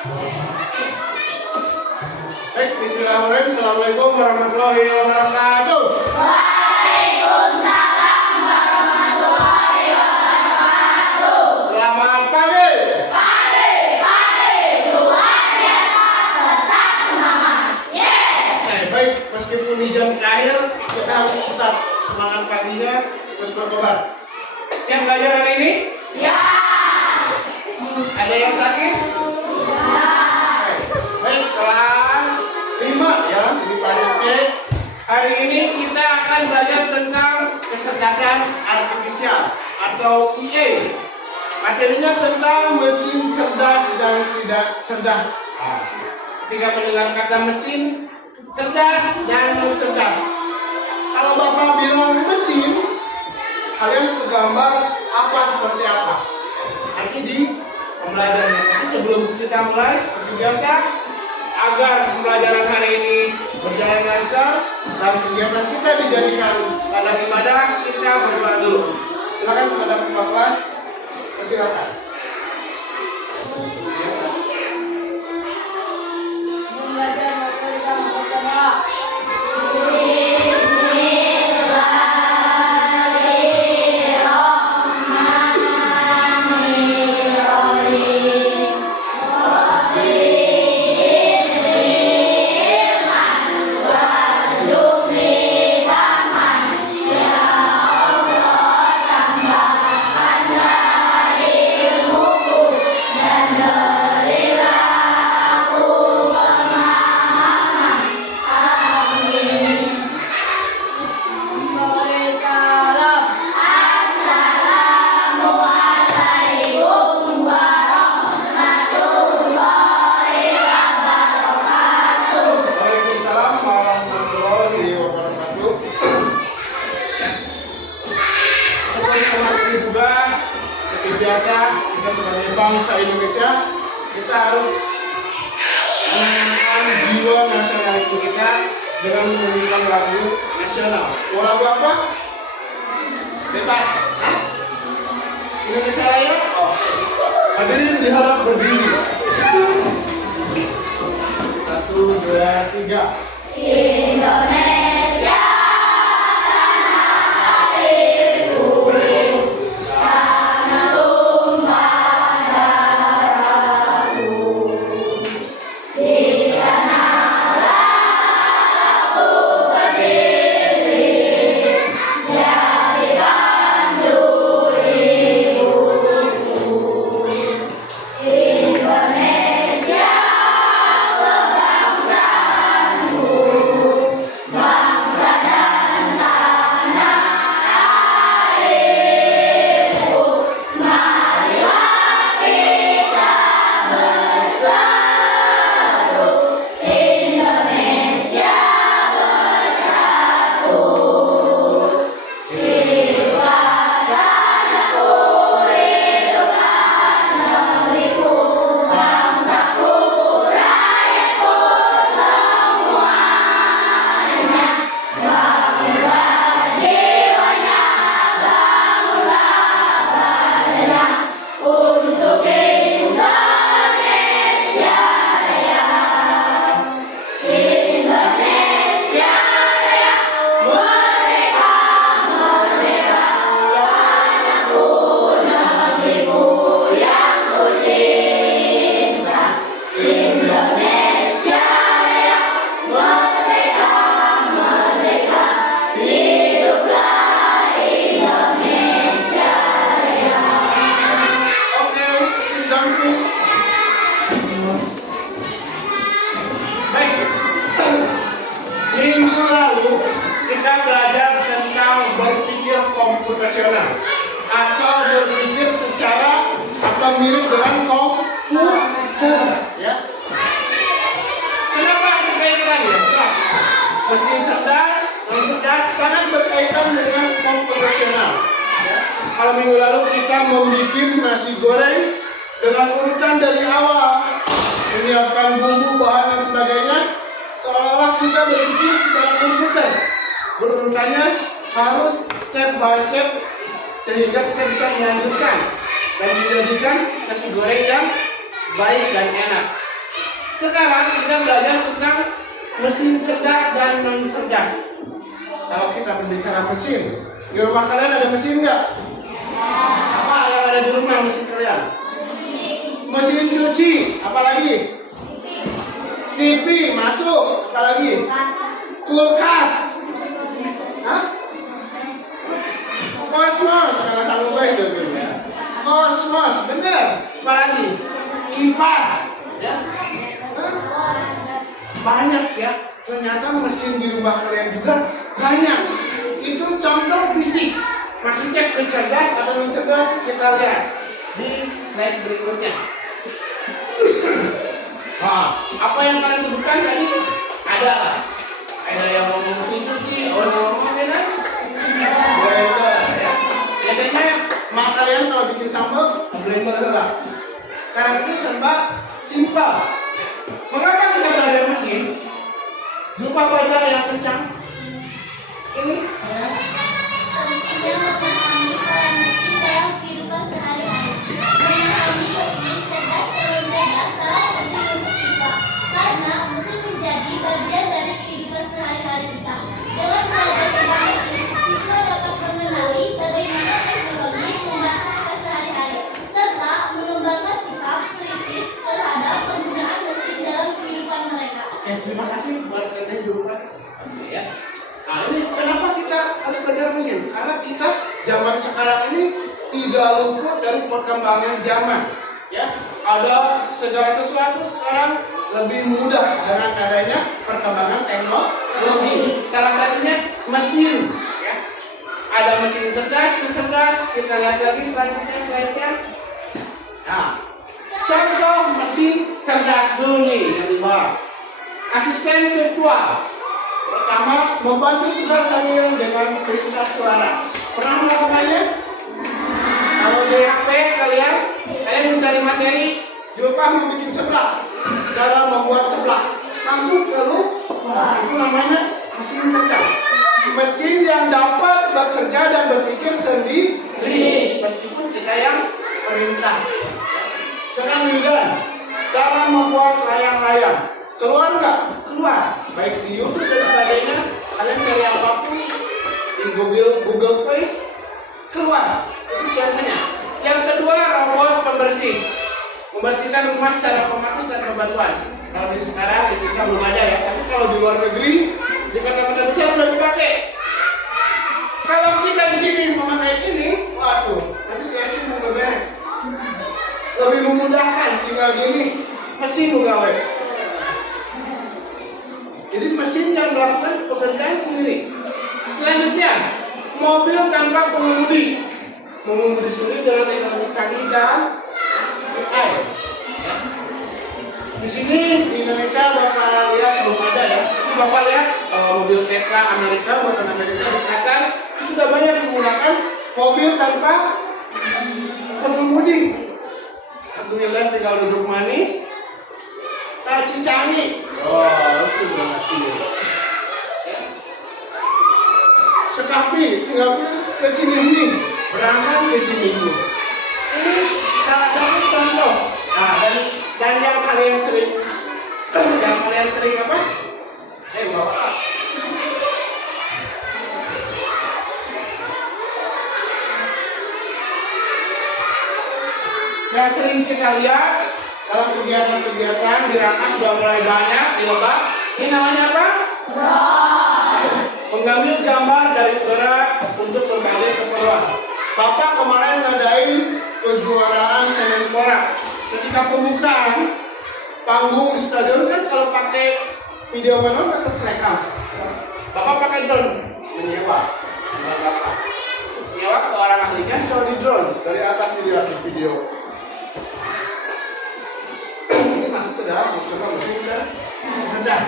Baik, bismillahirrahmanirrahim. Assalamualaikum warahmatullahi wabarakatuh. Waalaikumsalam warahmatullahi wabarakatuh. Selamat pagi. Pagi, luar biasa, tetap semangat. Yes. Baik, meskipun di jam akhir, kita harus tetap semangat paginya terus berkobar. Siap belajar hari ini? Siap. Ada yang sakit? Baik, kelas 5 ya, di pelajaran C. Hari ini kita akan belajar tentang kecerdasan artifisial atau IA. Materinya tentang mesin cerdas dan tidak cerdas. Ketika mendengar kata mesin cerdas dan cerdas, kalau Bapak bilang mesin, kalian tergambar apa seperti apa? Nanti di pembelajarannya. Tapi sebelum kita mulai, seperti biasa, agar pembelajaran hari ini berjalan lancar dan kegiatan kita dijadikan pada ibadah, kita berdoa dulu. Silakan kepada kepala kelas, silakan. Belajar materi yang pertama. Waalaikumsalam warahmatullahi wabarakatuh. Seperti kemarin juga, seperti biasa, kita sebagai bangsa Indonesia, kita harus menanamkan jiwa nasionalisme kita dengan menyanyikan lagu nasional. Mau lagu apa? Bebas. Hah? Indonesia Raya? Oke. Hadirin diharap berdiri. 1, 2, 3. Indonesia tanah airku, tanah tumpah darahku. Di sanalah aku berdiri, jadi pandu hidupku. Indonesia kebangsaanku, bangsa dan tanah airku. Marilah kita berseru, Indonesia bersatu. Hiduplah tanahku, hiduplah negeriku, bangsaku, rakyatku semuanya. Bangunlah jiwanya, bangunlah badannya, untuk Indonesia Raya. Indonesia Raya, merdeka, merdeka, tanahku, negeriku yang ku cinta. Indonesia Raya, merdeka, merdeka, hiduplah Indonesia Raya. Oke, sit down please. Baik. Minggu lalu kita belajar tentang berpikir komputasional atau berpikir secara atau mirip dengan komputer, ya. Kenapa ada kaitannya? Jelas. Mesin cerdas, non cerdas sangat berkaitan dengan komputasional. Ya. Kalau minggu lalu kita membuat nasi goreng dengan urutan dari awal, menyiapkan bumbu, bahan dan sebagainya, seolah-olah kita berpikir secara komputer. Berurutannya harus step by step sehingga kita bisa melanjutkan dan menjadikan nasi goreng yang baik dan enak. Sekarang kita belajar tentang mesin cerdas dan non cerdas. Kalau kita berbicara mesin, di rumah kalian ada mesin nggak? Apa yang ada di rumah mesin kalian? Mesin cuci, apalagi? TV masuk, apalagi? Kulkas. Hah? Kosmos, karena selalu baik dong ya. Kosmos, bener. Apalagi? Kipas, ya. Hah? Banyak ya. Ternyata mesin di rumah kalian juga banyak. Itu contoh fisik. Maksudnya kecerdas atau non cerdas kita lihat di slide berikutnya. Nah, apa yang kalian sebutkan tadi ada yang ngomong mesin cuci, ngomong apa kan? Blender ya. Biasanya mak kalian kalau bikin sambal blender enggak? Sekarang itu serba simpel. Mengapa kita belajar mesin? Lupa baca yang kencang. Ini saya. Pentingnya memahami peran mesin dalam kehidupan sehari-hari. Memahami mesin cerdas dan cerdas sangat penting untuk siswa, karena mesin menjadi bagian dari kehidupan sehari-hari kita. Dengan belajar tentang mesin, siswa dapat mengenali bagaimana teknologi membantu kita sehari-hari, serta mengembangkan sikap kritis terhadap penggunaan mesin dalam kehidupan mereka. Terima kasih buat kalian juga. Ya. Nah ini kenapa kita harus belajar mesin? Karena kita zaman sekarang ini tidak luput dari perkembangan zaman. Ya, ada segala sesuatu sekarang lebih mudah dengan adanya perkembangan teknologi. Salah satunya mesin. Ya, ada mesin cerdas, cerdas. Kita lihat lagi slide-nya. Nah, contoh mesin cerdas dulu nih yang dibahas. Asisten virtual. Pertama, membantu tugas harian dengan perintah suara. Pernah melakukannya? Kalau di HP kalian mencari materi, lupa mau bikin seblak. Cara membuat seblak. Langsung perlu, itu namanya mesin cerdas. Mesin yang dapat bekerja dan berpikir sendiri, meskipun kita yang perintah. Sekarang Wildan, cara membuat layang-layang. Keluar nggak? Keluar. Baik di YouTube dan sebagainya. Kalian cari apapun di Google Face, keluar. Itu contohnya. Yang kedua, robot pembersih. Membersihkan rumah secara otomatis dan berbantuan. Kalau di sekarang di kita belum ada ya. Tapi kalau di luar negeri, di kota-kota besar sudah dipakai. Kalau kita di sini memakai ini, waduh, nanti saya mau beres. Lebih memudahkan tinggal gini, mesin gawe. Jadi mesin yang melakukan pekerjaan sendiri. Selanjutnya, mobil tanpa pengemudi. Mengemudi sendiri dengan teknologi canggih dan AI. Di sini di Indonesia Bapak lihat belum ada ya. Tapi Bapak lihat mobil Tesla Amerika buatan Amerika dikatakan sudah banyak menggunakan mobil tanpa pengemudi. Alhamdulillah tinggal duduk manis. Caci cami. Oh, sudah ngasih. Sekapi tinggal tulis ke Cinihni, berangkat ke Cinihni. Ini salah satu contoh. Nah, dan yang kalian sering apa? Bapak. Yang sering kita lihat dalam kegiatan-kegiatan di Raka sudah mulai banyak di Lebak. Ini namanya apa? Mengambil gambar dari udara untuk berbagai keperluan. Bapak kemarin ngadain kejuaraan Kemenpora. Ketika pembukaan panggung stadion kan kalau pakai video manual nggak terekam. Bapak pakai drone menyewa. Bapak nyewa ke orang ahlinya show di drone dari atas dilihat di video. Ini masuk ke dalam coba mesin cerdas.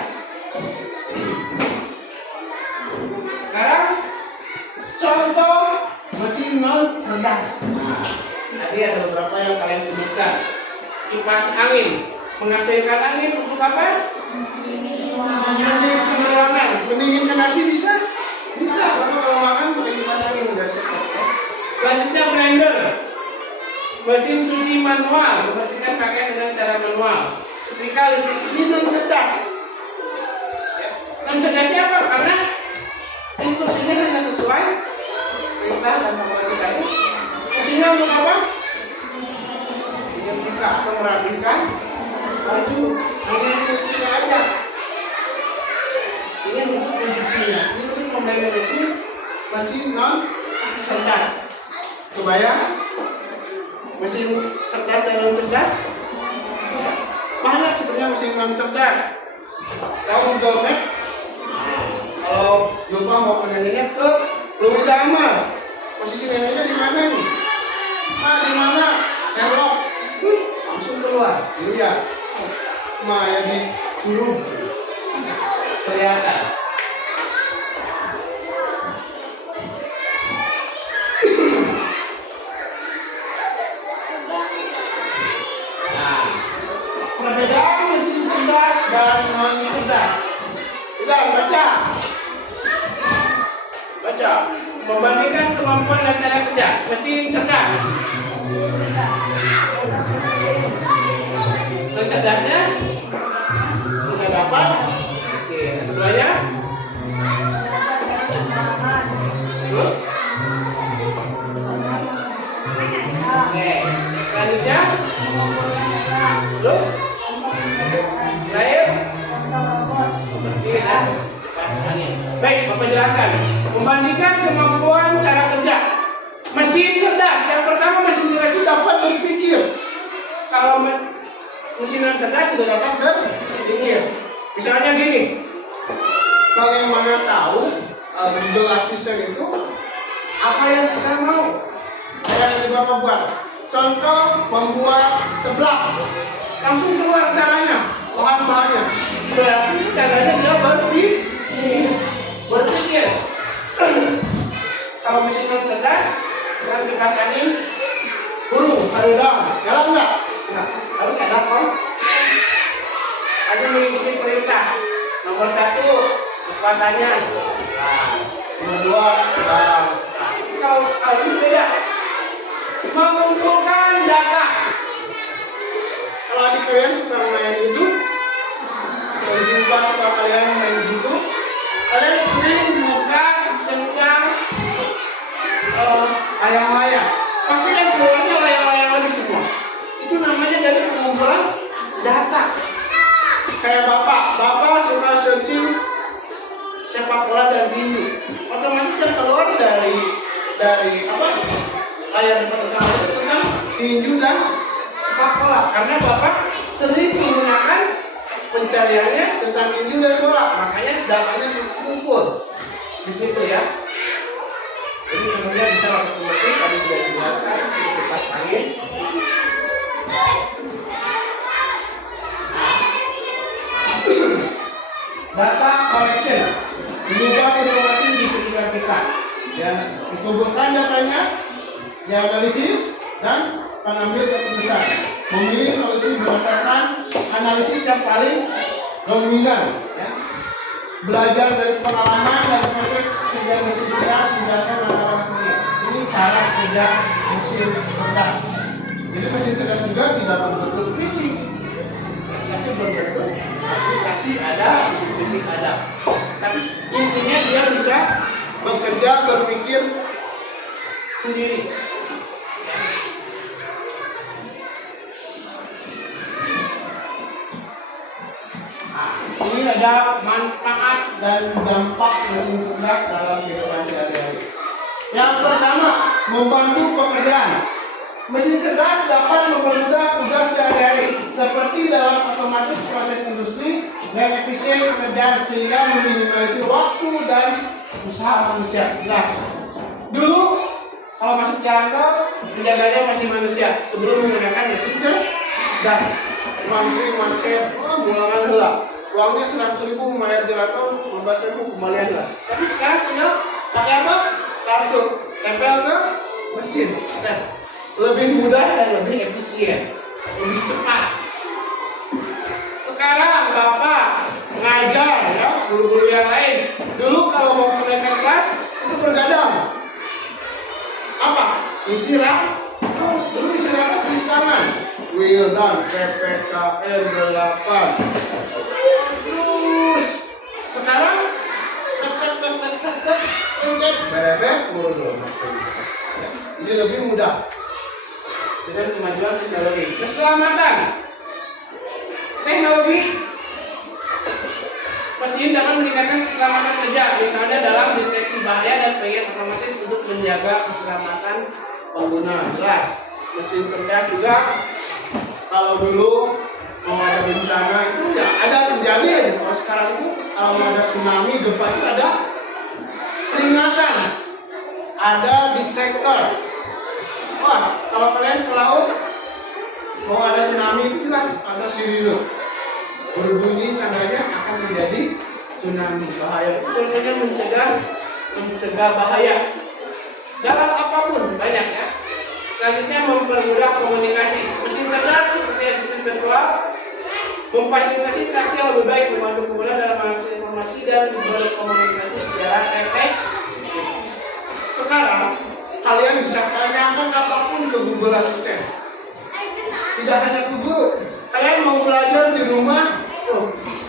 Sekarang contoh mesin non cerdas. Tadi ada beberapa yang kalian sebutkan. Kipas angin menghasilkan angin untuk apa? Menjadi penerangan. Mendinginkan nasi bisa? Bisa. Kalau makan pakai kipas angin udah cepat. Selanjutnya blender. Mesin cuci manual membersihkan pakaian dengan cara manual. setrika listrik ini non cerdas. Ya. Non cerdasnya apa? Karena instruksinya hanya sesuai perintah dan matematika ini. Fungsinya untuk apa? Menyetrika atau merapikan baju, hanya menyetrika aja. Ini untuk mencucinya, ini untuk membeberkan mesin non cerdas. Kebayang? Mesin cerdas dan non cerdas? Banyak sebenarnya mesin non cerdas. Tahu Google Map? Kalau lupa mau penanyanya ke Florida Amal. Posisi neneknya di mana nih? Di mana? Sherlock. Langsung keluar. Itu ya. Ya di Suruh. Kelihatan. Perbedaan mesin cerdas dan non cerdas. Sudah baca. Baca. Membandingkan kemampuan dan cara kerja mesin cerdas. Non cerdasnya sudah dapat. Oke, yang keduanya. Terus. Oke, selanjutnya. Terus. Terakhir. Bersih dan pas angin. Baik, Bapak jelaskan. Membandingkan kemampuan cara kerja mesin cerdas. Yang pertama, mesin cerdas itu dapat berpikir. Kalau mesin non cerdas tidak dapat berpikir. Misalnya gini, bagaimana tahu Google Assistant itu apa yang kita mau? Yang Bapak buat. Contoh membuat seblak, langsung keluar caranya, bahan-bahannya. Berarti caranya dia berpikir. Kalau mesin non cerdas, dengan kipas angin, burung, haridang, jalan enggak? Enggak, harus ada kon. Hanya mengikuti perintah. Nomor 1, kekuatannya. Nomor 2, kalau ini beda. Mengumpulkan data. Kalau adik kalian suka main YouTube, jumpa suka kalian main YouTube, kalian sering buka tentang layang-layang. Pasti yang keluarnya layang-layang lagi semua. Itu namanya dari pengumpulan data. Kayak bapak suka searching sepak bola dan tinju. Otomatis yang keluar dari apa? Layar depan utama itu tentang tinju dan sepak bola. Karena bapak sering menggunakan pencariannya tentang tinju dan bola, makanya datanya dikumpul di situ ya. Jadi sebenarnya bisa langsung bersih, tadi sudah dijelaskan sedikit kipas angin. Data collection, mengubah informasi di sekitar kita. Ya, dikumpulkan datanya, dianalisis dan pengambil keputusan. Memilih solusi berdasarkan analisis yang paling dominan. Ya. Belajar dari pengalaman dan proses kerja mesin cerdas dijelaskan anak-anak ini. Ini cara kerja mesin cerdas. Jadi mesin cerdas juga tidak berbentuk fisik, tapi berbentuk aplikasi ada, fisik ada. Tapi intinya dia bisa bekerja, berpikir sendiri. Ini ada manfaat dan dampak mesin cerdas dalam kehidupan sehari-hari. Yang pertama, membantu pekerjaan. Mesin cerdas dapat mempermudah tugas sehari-hari, seperti dalam otomatis proses industri dan efisien pekerjaan sehingga meminimalisir waktu dan usaha manusia. Jelas. Dulu kalau masuk jalan tol, penjaganya masih manusia sebelum menggunakan mesin cerdas. Mantri macet, bulangan gelap. Uangnya 100.000 membayar jalan tol, 15.000 kembalian lah. Tapi sekarang tinggal pakai apa? Kartu, tempel ke mesin. Lebih mudah dan lebih efisien, lebih cepat. Sekarang Bapak ngajar ya, guru-guru yang lain. Dulu kalau mau kenaikan kelas itu bergadang. Apa? Istirahat. Dulu istirahat tulis tangan. Wildan PPKN 8. Terus sekarang pencet berebet mundur. Ini lebih mudah dengan kemajuan teknologi. Keselamatan teknologi mesin dapat meningkatkan keselamatan kerja, misalnya dalam deteksi bahaya dan pengen otomatis untuk menjaga keselamatan pengguna. Jelas. Mesin cerdas juga, kalau dulu mau ada bencana itu ya ada terjadi aja. Kalau sekarang itu kalau ada tsunami, gempa itu ada peringatan, ada detektor. Wah, kalau kalian ke laut mau ada tsunami itu jelas ada sirine berbunyi, tandanya akan terjadi tsunami bahaya. Contohnya mencegah bahaya dalam apapun banyak ya. Selanjutnya mempermudah komunikasi. Mesin cerdas seperti asisten virtual memfasilitasi interaksi yang lebih baik, membantu pengguna dalam mengakses informasi dan berkomunikasi secara efektif. Sekarang kalian bisa tanyakan apapun ke Google Assistant. Tidak hanya ke guru, kalian mau belajar di rumah,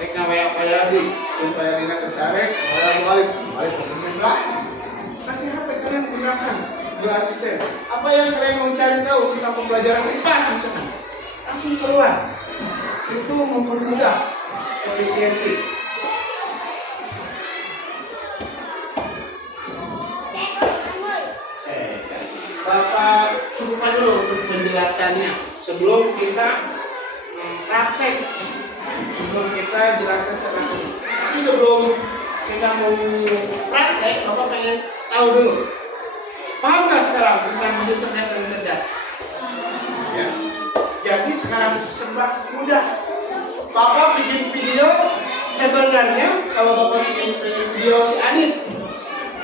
tekna WA kaya di supaya dina tersarek, balik enggak. Pakai HP kalian gunakan Google Assistant. Apa yang kalian mau cari tahu tentang pembelajaran IPA misalkan, langsung keluar. Itu mempermudah efisiensi. Bapak cukupkan dulu untuk penjelasannya sebelum kita praktek, sebelum kita jelaskan secara langsung. Tapi sebelum kita mau praktek, Bapak pengen tahu dulu, paham nggak sekarang tentang mesin cerdas dan cerdas? Ya. Jadi sekarang serba mudah. Bapak bikin video, sebenarnya kalau Bapak bikin video si Adit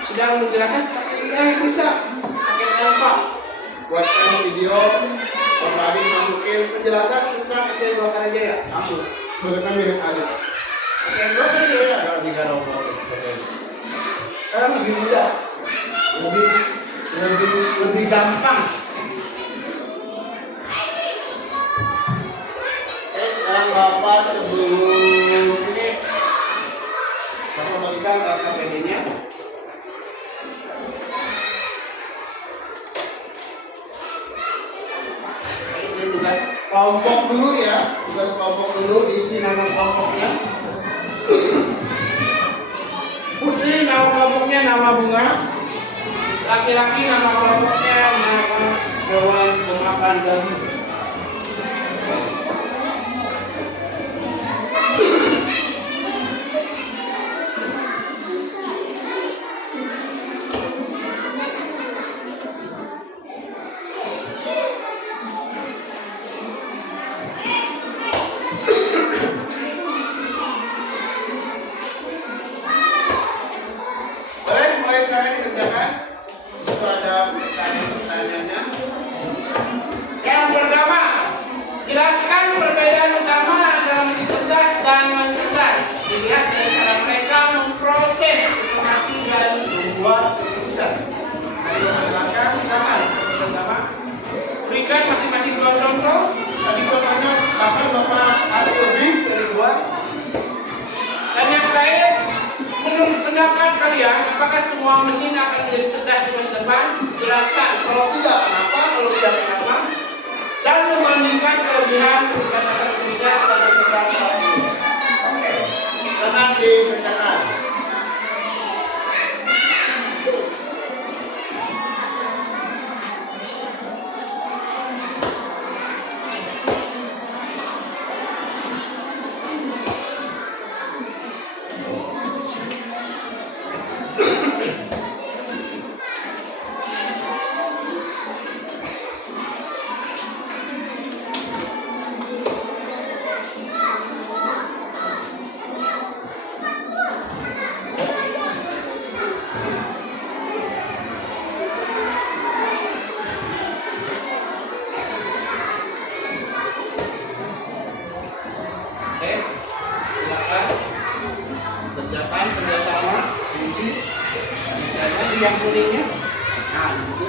sedang menjelaskan pakai AI bisa, pakai Canva, buatkan video, Bapak Adit masukin penjelasan tentang SD 2 Karajaya, langsung bagaimana mirip Adit. SD 2 Karajaya ada di Garau sekarang lebih mudah, lebih gampang. Sekarang Bapak sebelum ini Bapak berikan KPD-nya. Ini tugas kelompok dulu ya, tugas kelompok dulu, isi nama kelompoknya. Putri nama kelompoknya nama bunga, laki-laki nama kelompoknya nama hewan pemakan daging. Sekarang dikerjakan. Itu ada pertanyaan-pertanyaannya. Yang pertama, jelaskan perbedaan utama antara mesin cerdas dan non-cerdas. Dilihat dari cara mereka memproses informasi dan membuat keputusan. Ayo jelaskan, silakan bersama. Berikan masing-masing 2 contoh. Tadi contohnya bahkan Bapak kasih lebih dari 2. Dan yang terakhir, menurut pendapat kalian, apakah semua mesin akan menjadi cerdas di masa depan? Jelaskan. Kalau tidak, kenapa? Kalau tidak, kenapa? Dan membandingkan kelebihan batasan mesinnya sebagai cerdas saat ini. Oke. Tenang dikerjakan. Kerjakan kerjasama, isi misalnya di yang kuningnya, nah di situ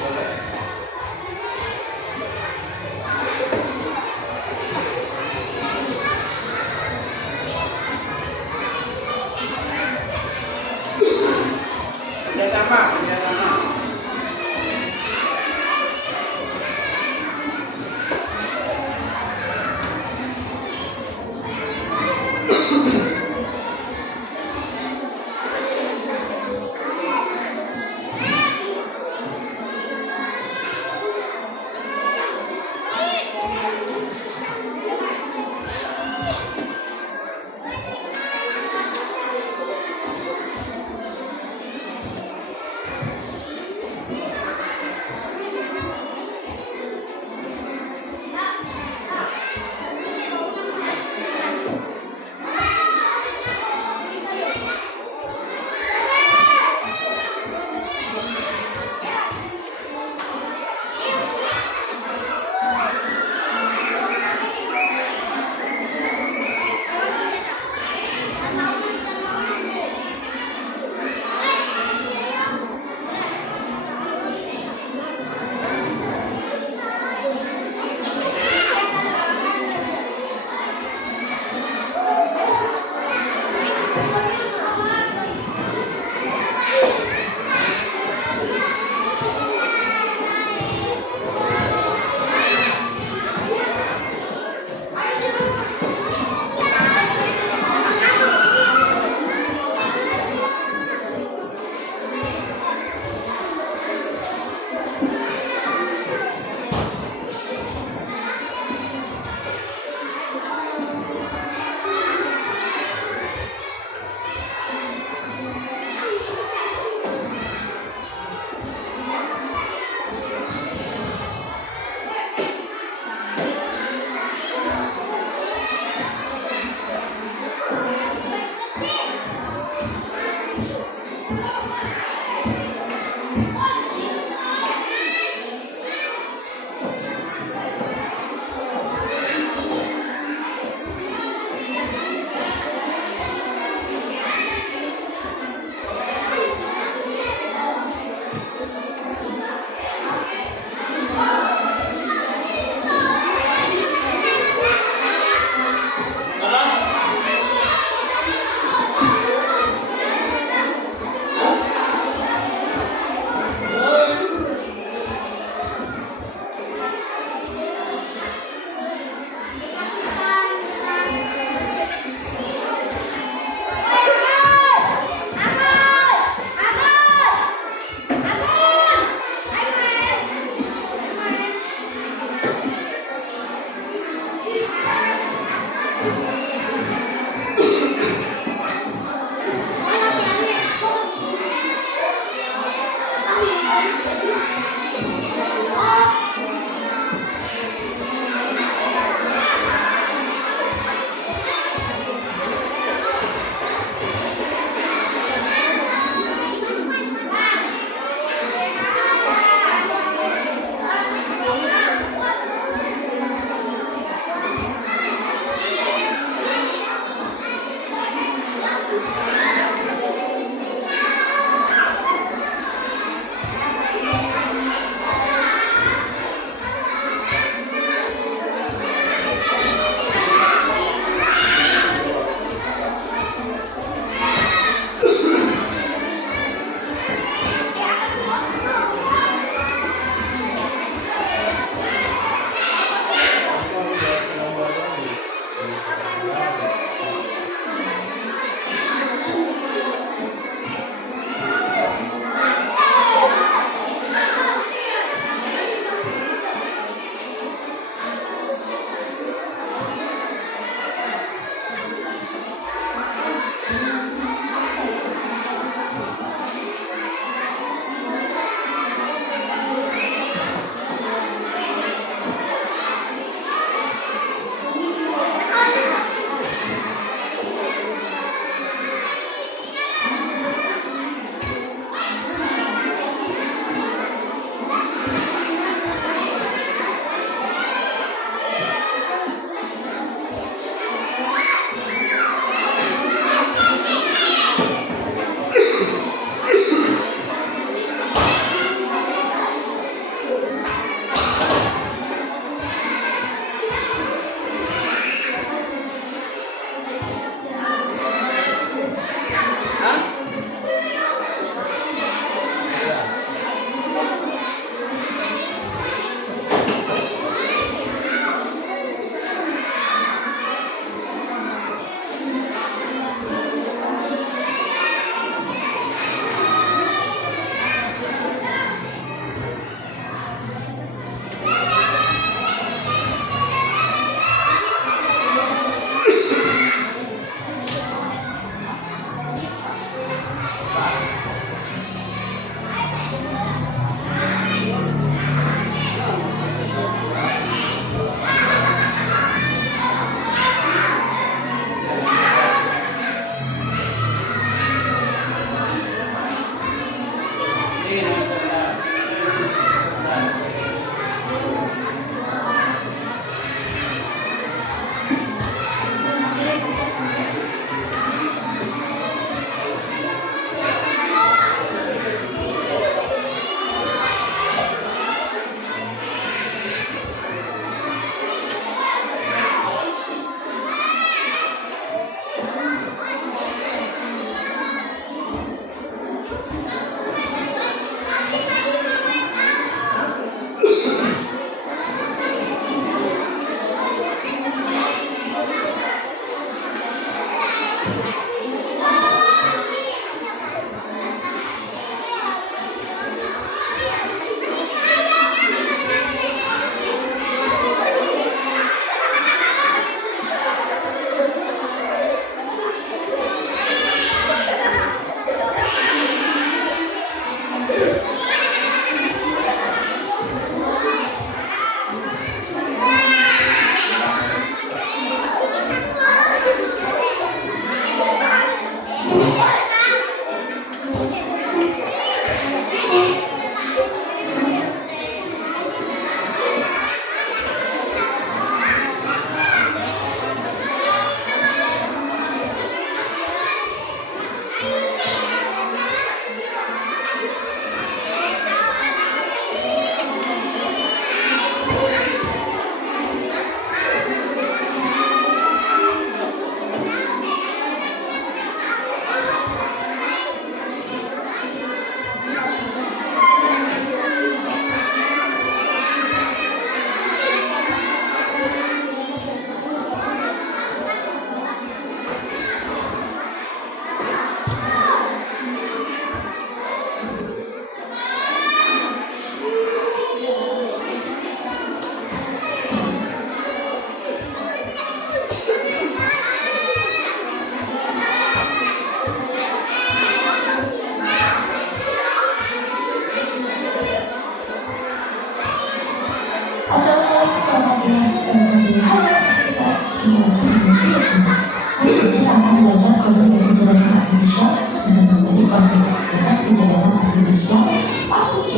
boleh.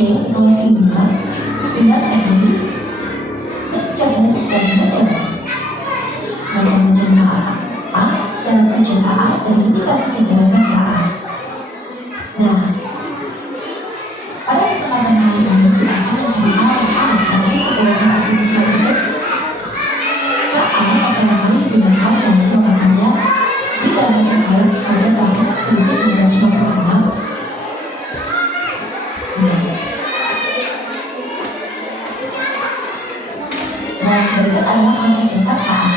05 dengan teknik cerdas dan cerdas. Macam-macam A, cara kerja A, dan indikasi kejelasan A. Nah, pada kesempatan hari ini kita akan mencari A hasil kejelasan artifisial ini. A akan kembali digunakan dalam pengembangannya di dalam College pada tahun 1996. Nah, berikut adalah konsep besar KA.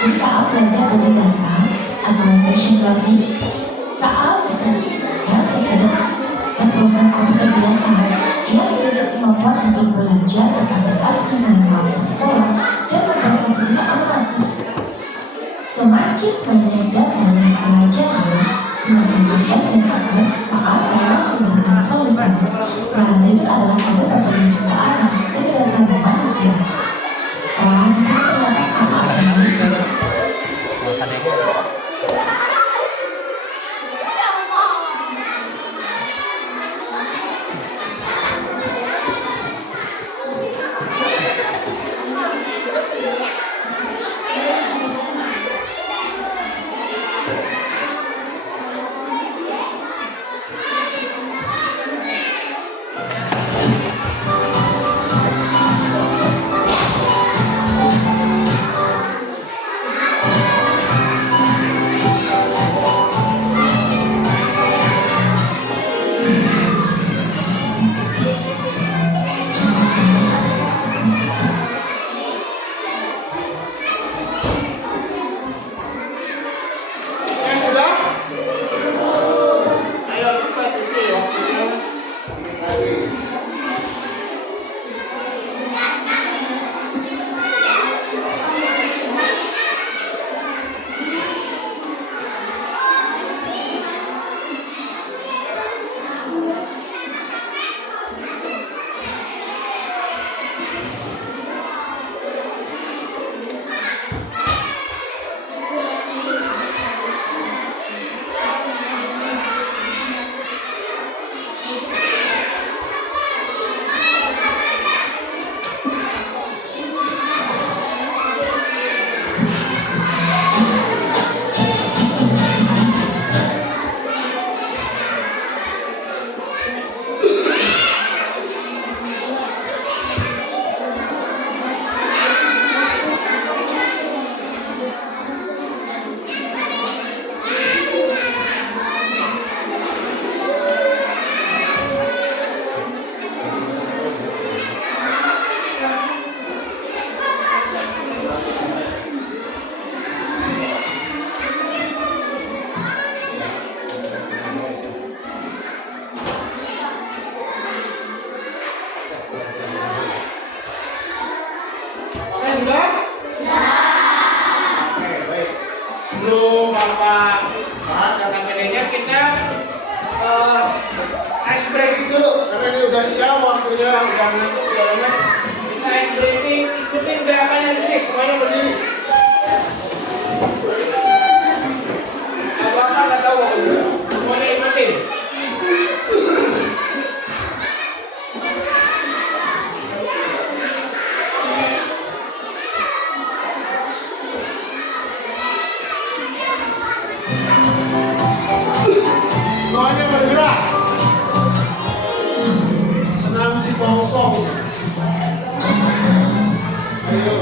Jadi KA belajar dari data atau machine learning. KA bukannya sekadar program komputer biasa yang memiliki kemampuan untuk belajar tentang data mengenal pola dan membuat keputusan otomatis. Semakin banyak data yang dipelajari, semakin cerdas dan akurat KA dalam memberikan solusi. Nah, itu adalah beberapa pembentukan kecerdasan manusia. Sebelum Bapak bahas kata-katanya, kita ice breaking dulu karena ini udah siang waktunya, udah ngantuk, udah lemes. Kita ice breaking, ikutin gerakannya di sini, semuanya berdiri. Bapak nggak tahu mau berdiri, semuanya ikutin. Semuanya bergerak. Senam si bongkong. Ayo.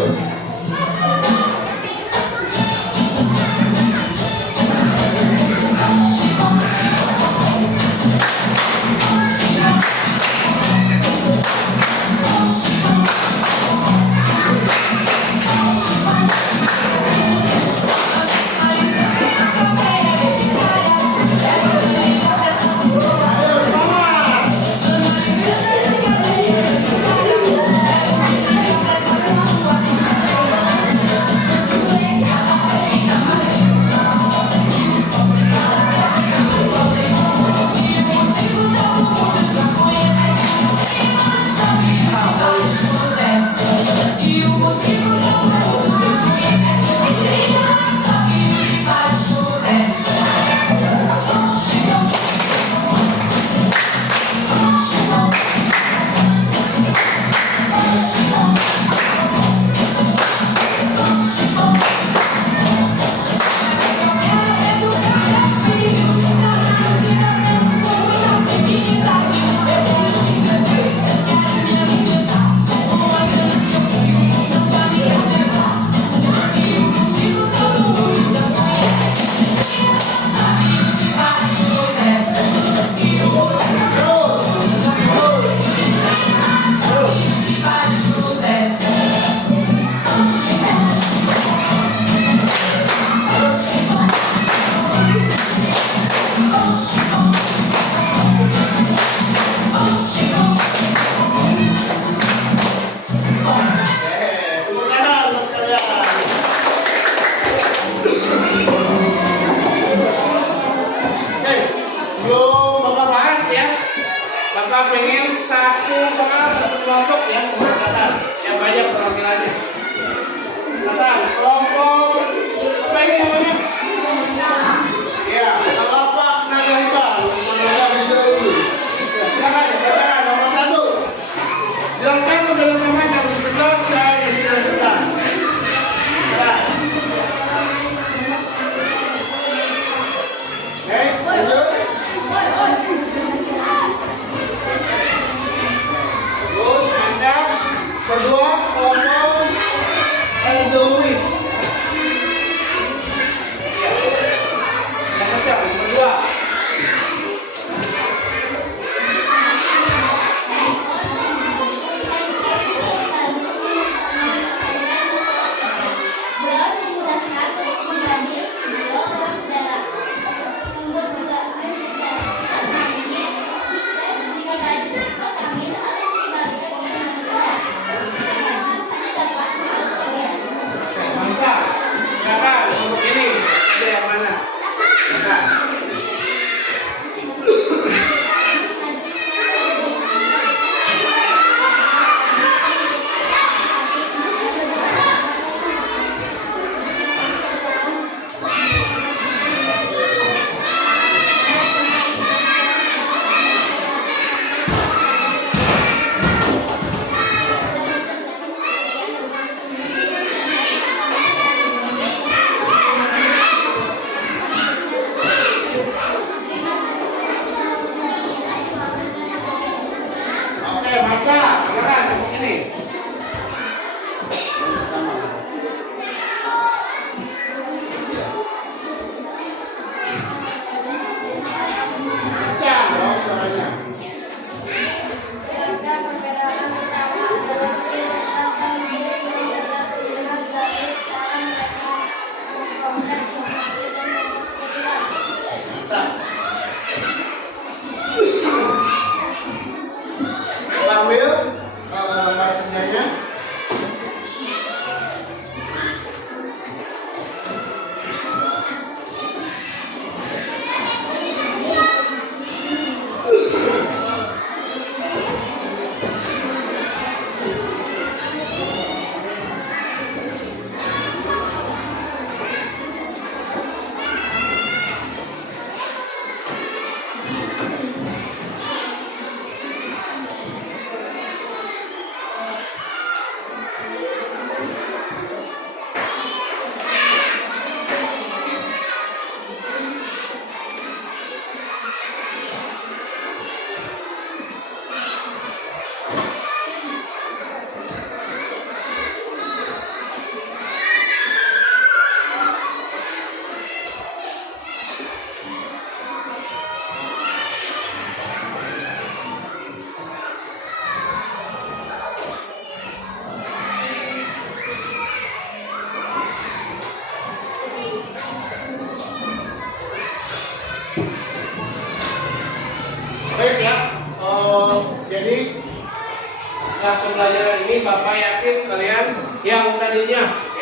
pembelajaran ini Bapak yakin kalian yang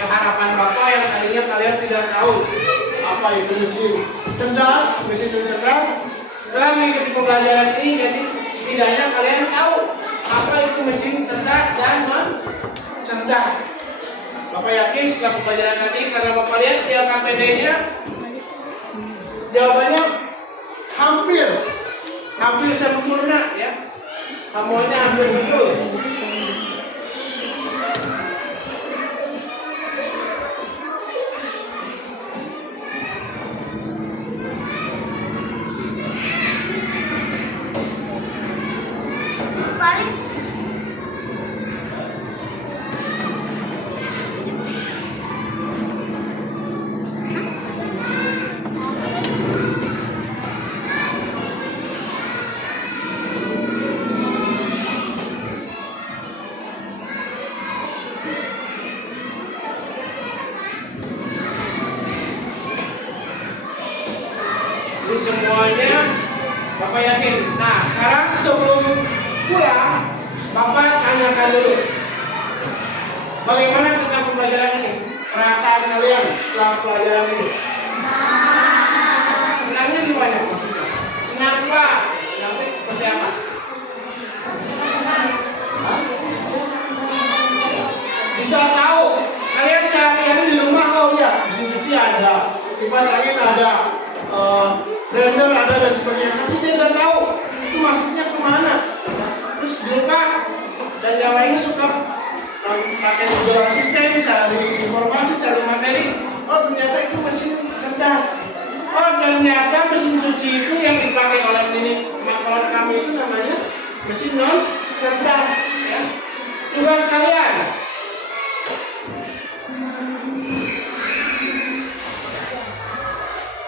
harapan Bapak yang tadinya kalian tidak tahu apa itu mesin yang cerdas. Setelah mengikuti pembelajaran ini, jadi setidaknya kalian tahu apa itu mesin cerdas dan cerdas. Bapak yakin setelah pembelajaran tadi, karena Bapak lihat di LKPD-nya jawabannya hampir sempurna ya. Semuanya hampir betul. Jadi semuanya Bapak yakin. Nah sekarang sebelum pulang Bapak tanyakan dulu bagaimana tentang pembelajaran ini, perasaan kalian setelah pelajaran ini. Senangnya gimana maksudnya? Senang Pak? Senangnya seperti apa? Bisa tahu kalian sehari-hari di rumah, oh ya mesin cuci ada, kipas angin ada, blender ada dan sebagainya, tapi dia nggak tahu itu masuknya kemana. Terus di rumah dan yang lainnya suka pakai Google Assistant, cari informasi, cari materi. Oh ternyata itu mesin cerdas. Oh ternyata mesin cuci itu yang dipakai oleh klinik makron kami itu namanya mesin non cerdas. Ya. Tugas kalian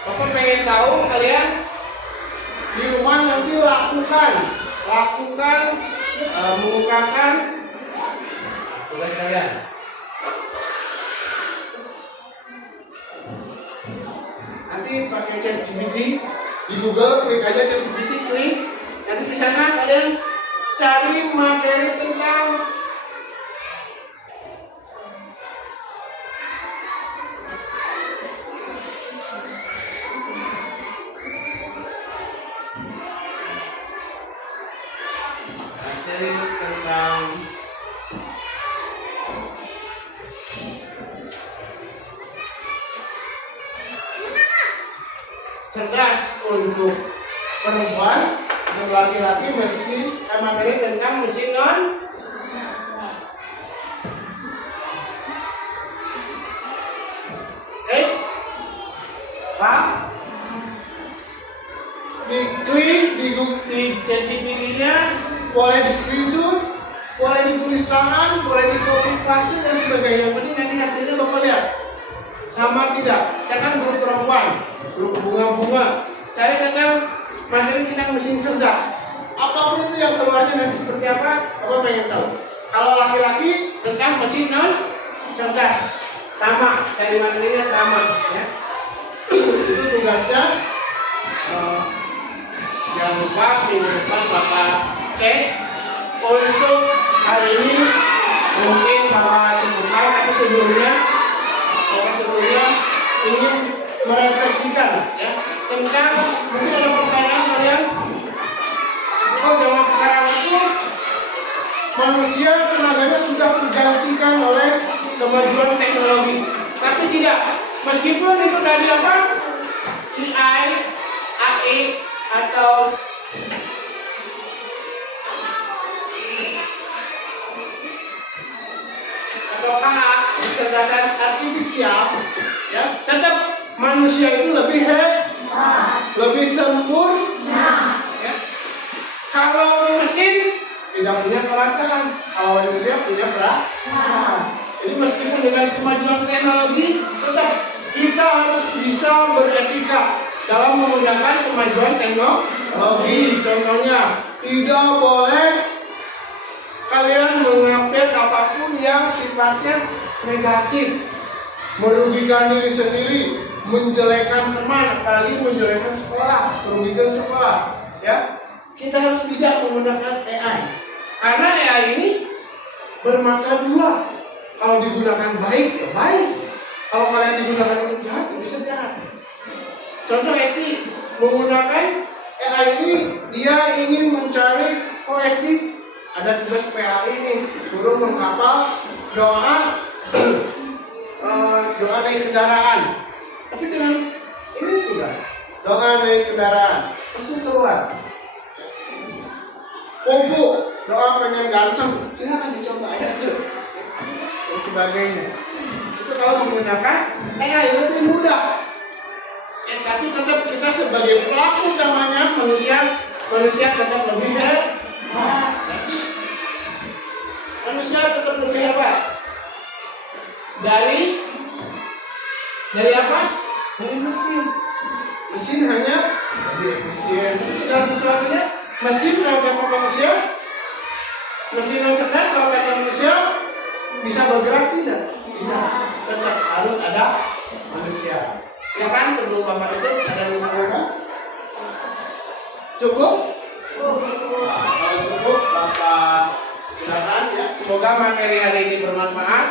Bapak pengen tahu kalian di rumah nanti lakukan mengungkapkan tugas kalian. Nanti pakai ChatGPT di Google, klik aja ChatGPT, klik. Nanti di sana kalian cari materi tentang cerdas untuk perempuan dan laki-laki materi tentang mesin non. Pak, diklik di ChatGPT-nya, boleh di screenshot, boleh ditulis tangan, boleh di copy paste dan sebagainya. Yang penting nanti hasilnya Bapak lihat sama tidak. Saya kan guru perempuan, guru bunga-bunga, cari tentang materi tentang mesin cerdas. Apapun itu yang keluarnya nanti seperti apa, Bapak pengen tahu. Kalau laki-laki tentang mesin non cerdas, sama, cari materinya sama ya. Itu tugasnya. Jangan lupa minggu depan Bapak cek. Untuk hari ini mungkin Bapak cukupkan, tapi sebelumnya ingin merefleksikan ya tentang mungkin ada pertanyaan kalian. Oh zaman sekarang itu manusia tenaganya sudah tergantikan oleh kemajuan teknologi, tapi tidak. Meskipun itu tadi apa AI atau kecerdasan artifisial, ya tetap manusia itu lebih lebih sempurna. Ya. Kalau mesin tidak punya perasaan, kalau manusia punya perasaan. Jadi meskipun dengan kemajuan teknologi, tetap kita harus bisa beretika dalam menggunakan kemajuan teknologi. Contohnya, tidak boleh kalian mengupdate apapun yang sifatnya negatif, merugikan diri sendiri, menjelekkan teman, apalagi menjelekkan sekolah, merugikan sekolah. Ya, kita harus bijak menggunakan AI, karena AI ini bermata dua. Kalau digunakan baik, ya baik. Kalau kalian digunakan untuk jahat, ya bisa jahat. Contoh Esti menggunakan AI ini, dia ingin mencari, oh Esti ada tugas PA ini, suruh menghafal doa doa naik kendaraan. Tapi dengan ini tidak, doa naik kendaraan langsung keluar. Kumpul doa pengen ganteng, silakan dicoba ya dan sebagainya. Itu kalau menggunakan AI lebih mudah. Tapi tetap kita sebagai pelaku utamanya manusia tetap lebih hebat. Manusia tetap lebih hebat dari apa? Dari mesin. Mesin hanya lebih efisien. Tapi segala sesuatunya mesin kalau kata manusia, mesin yang cerdas kalau kata manusia bisa bergerak tidak? Tidak. Tetap harus ada manusia. Silakan sebelum Bapak itu ada yang menambahkan? Cukup? Nah, kalau cukup Bapak silakan ya. Semoga materi hari ini bermanfaat.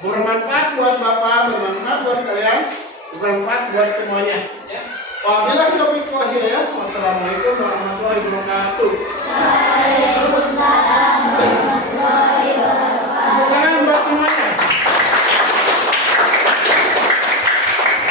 Bermanfaat buat Bapak, bermanfaat buat kalian, bermanfaat buat semuanya. Ya. Wabillahi taufiq wal hidayah. Wassalamualaikum warahmatullahi wabarakatuh.